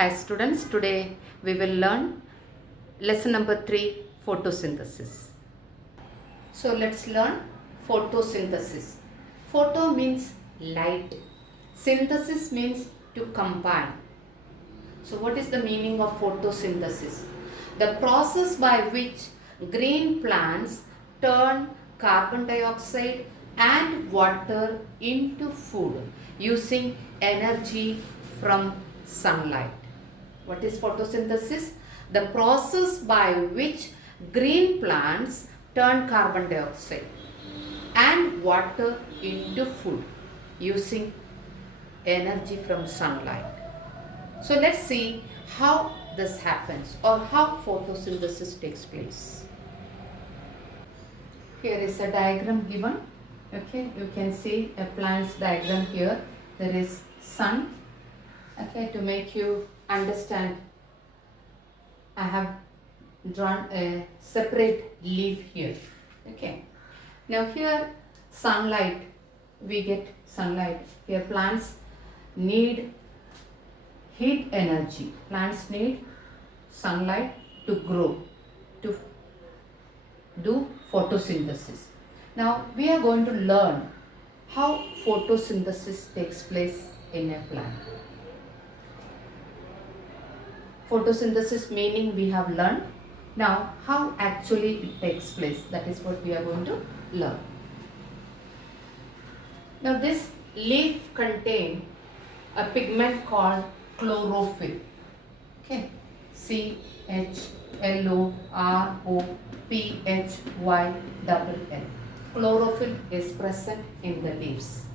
Hi students, today we will learn lesson number 3, photosynthesis. So let's learn photosynthesis. Photo means light. Synthesis means to combine. So what is the meaning of photosynthesis? The process by which green plants turn carbon dioxide and water into food using energy from sunlight. What is photosynthesis? The process by which green plants turn carbon dioxide and water into food using energy from sunlight. So let's see how this happens or how photosynthesis takes place. Here is a diagram given. Okay, you can see a plant's diagram here. There is sun. Okay, to make you understand, I have drawn a separate leaf here. Okay, now here sunlight, we get sunlight. Here plants need heat energy. Plants need sunlight to grow, to do photosynthesis. Now we are going to learn how photosynthesis takes place in a plant. Photosynthesis meaning we have learned. Now how actually it takes place, that is what we are going to learn. Now this leaf contains a pigment called chlorophyll. Okay, CHLOROPHYLL. Chlorophyll is present in the leaves.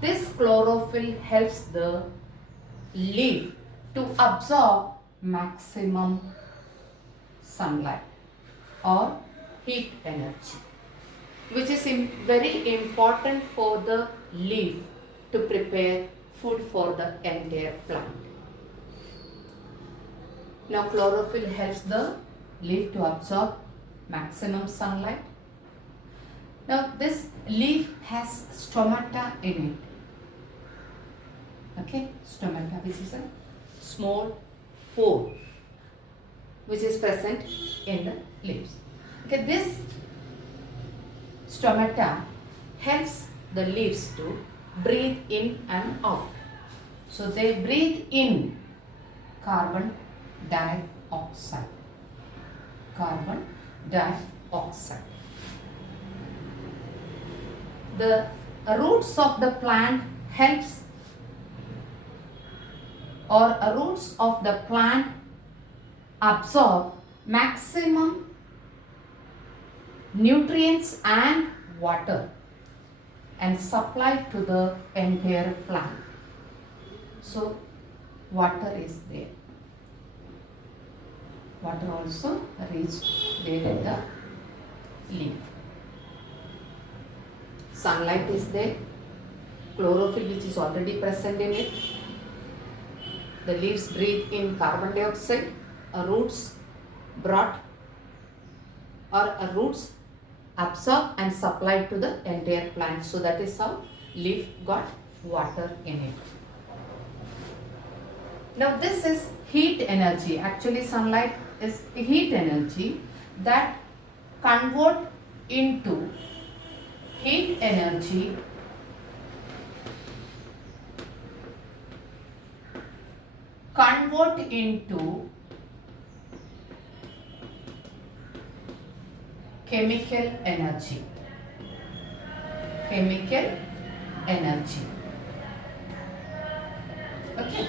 This chlorophyll helps the leaf to absorb maximum sunlight or heat energy, which is very important for the leaf to prepare food for the entire plant. Now chlorophyll helps the leaf to absorb maximum sunlight. Now this leaf has stomata in it. Okay, stomata, which is a small pore which is present in the leaves. Okay, this stomata helps the leaves to breathe in and out. So they breathe in carbon dioxide. Carbon dioxide. The roots of the plant helps roots of the plant absorb maximum nutrients and water and supply to the entire plant. So water is there. Water also reached there in the leaf. Sunlight is there. Chlorophyll which is already present in it. The leaves breathe in carbon dioxide. Roots absorb and supply to the entire plant. So that is how leaf got water in it. Now this is heat energy. Actually sunlight is heat energy that convert into heat energy chemical energy. Chemical energy. Okay.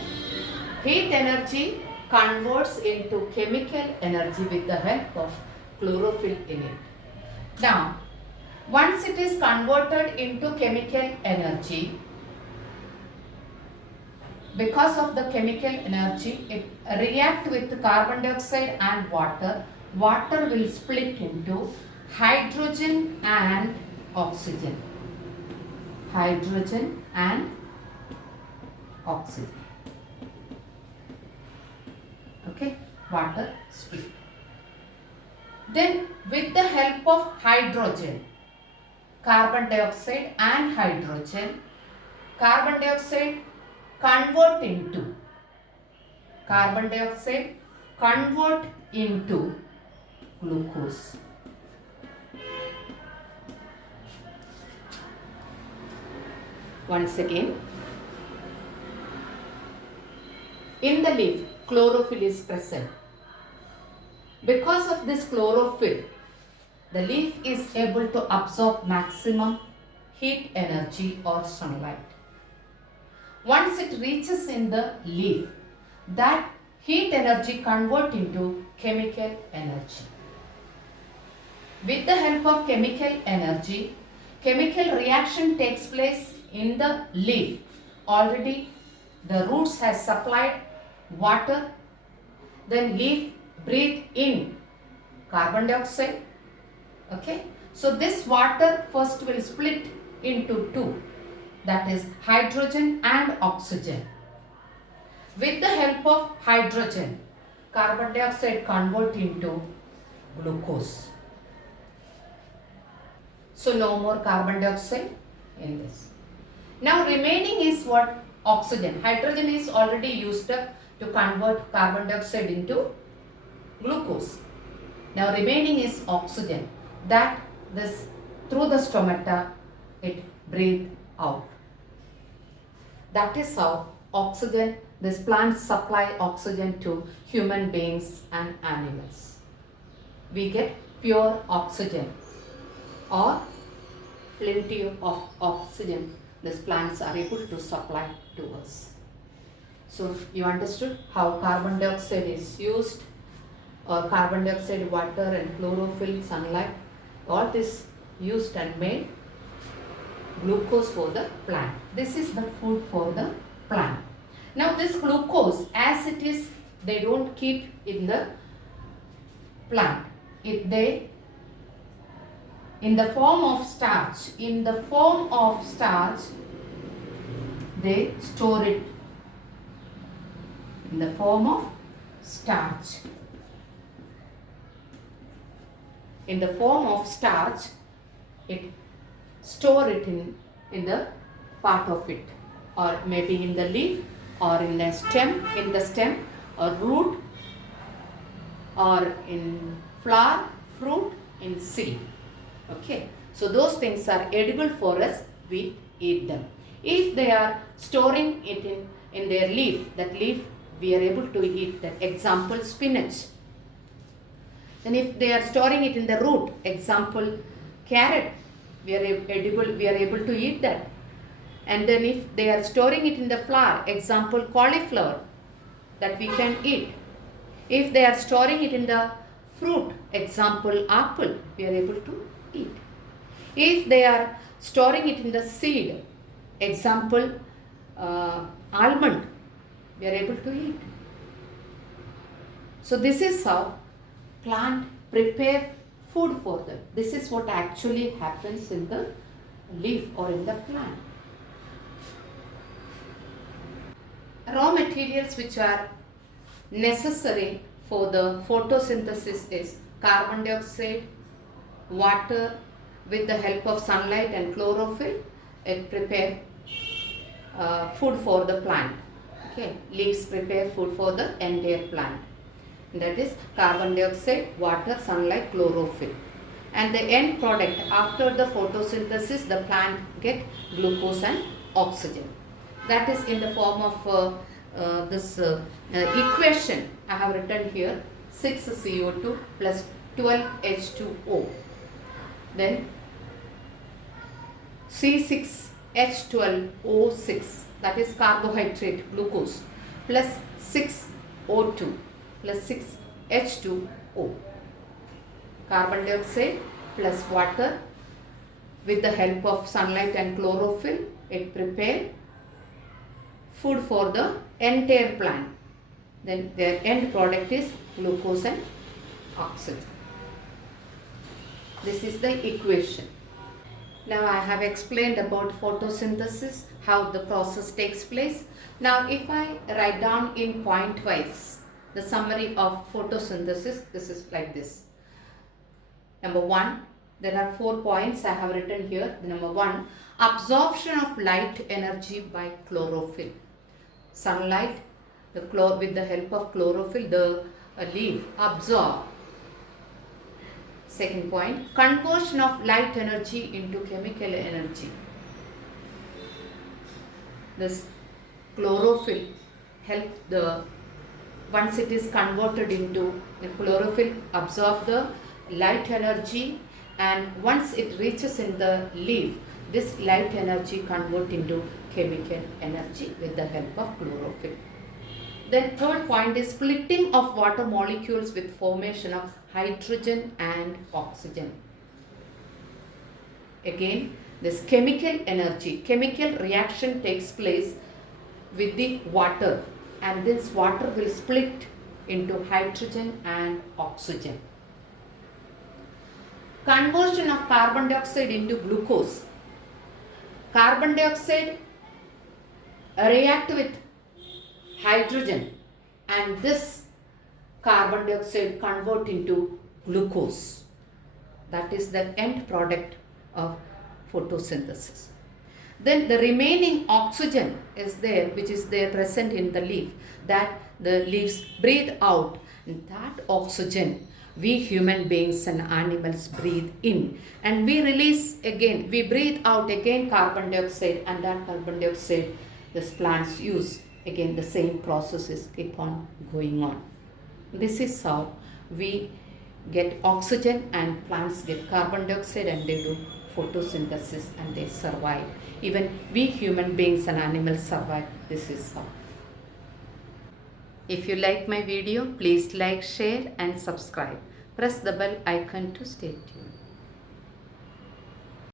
Heat energy converts into chemical energy with the help of chlorophyll in it. Now, once it is converted into chemical energy, because of the chemical energy, it reacts with carbon dioxide and water. Water will split into hydrogen and oxygen. Hydrogen and oxygen. Okay, water split. Then with the help of hydrogen, carbon dioxide and hydrogen, carbon dioxide convert into carbon dioxide convert into glucose. Once again, in the leaf, chlorophyll is present. Because of this chlorophyll, the leaf is able to absorb maximum heat energy or sunlight. Once it reaches in the leaf, that heat energy convert into chemical energy. With the help of chemical energy, chemical reaction takes place in the leaf. Already the roots has supplied water, then leaf breathe in carbon dioxide. Okay, so this water first will split into two, that is hydrogen and oxygen. With the help of hydrogen, carbon dioxide convert into glucose. So no more carbon dioxide in this. Now remaining is what? Oxygen. Hydrogen is already used up to convert carbon dioxide into glucose. Now remaining is oxygen, that this through the stomata it breathe out. That is how oxygen, this plants supply oxygen to human beings and animals. We get pure oxygen or plenty of oxygen these plants are able to supply to us. So you understood how carbon dioxide is used, or carbon dioxide, water and chlorophyll, sunlight, all this used and made glucose for the plant. This is the food for the plant. Now this glucose, as it is, they don't keep in the plant. In the form of starch, they store it in the form of starch. In the form of starch, it store it in the part of it, or maybe in the leaf, or in the stem, or root, or in flower, fruit, in seed. Okay, so those things are edible for us, we eat them. If they are storing it in their leaf, that leaf we are able to eat that. Example, spinach. Then if they are storing it in the root, example, carrot, we are able to eat that. And then if they are storing it in the flower, example, cauliflower, that we can eat. If they are storing it in the fruit, example, apple, we are able to eat. If they are storing it in the seed, example, almond, we are able to eat. So this is how plant prepare food for them. This is what actually happens in the leaf or in the plant. Raw materials which are necessary for the photosynthesis is carbon dioxide, water. With the help of sunlight and chlorophyll, it prepare food for the plant. Okay, leaves prepare food for the entire plant. That is carbon dioxide, water, sunlight, chlorophyll. And the end product, after the photosynthesis, the plant get glucose and oxygen. That is in the form of this equation I have written here, 6 CO2 plus 12 H2O. Then C6H12O6, that is carbohydrate, glucose, plus 6O2 plus 6H2O. Carbon dioxide plus water, with the help of sunlight and chlorophyll, it prepare food for the entire plant. Then their end product is glucose and oxygen. This is the equation. Now I have explained about photosynthesis, how the process takes place. Now if I write down in point wise the summary of photosynthesis, this is like this. Number 1, there are 4 points I have written here. Number 1, absorption of light energy by chlorophyll. Sunlight with the help of chlorophyll, the leaf absorb. Second point, conversion of light energy into chemical energy. This chlorophyll help the, once it is converted into the chlorophyll, absorb the light energy, and once it reaches in the leaf, this light energy convert into chemical energy with the help of chlorophyll. Then third point is splitting of water molecules with formation of hydrogen and oxygen. Again, this chemical energy, chemical reaction takes place with the water, and this water will split into hydrogen and oxygen. Conversion of carbon dioxide into glucose. Carbon dioxide react with hydrogen, and this carbon dioxide convert into glucose. That is the end product of photosynthesis. Then the remaining oxygen is there, which is there present in the leaf, that the leaves breathe out. And that oxygen we human beings and animals breathe in, and we release again, we breathe out again carbon dioxide, and that carbon dioxide these plants use. Again the same processes keep on going on. This is how we get oxygen and plants get carbon dioxide, and they do photosynthesis and they survive. Even we human beings and animals survive. This is how. If you like my video, please like, share and subscribe. Press the bell icon to stay tuned.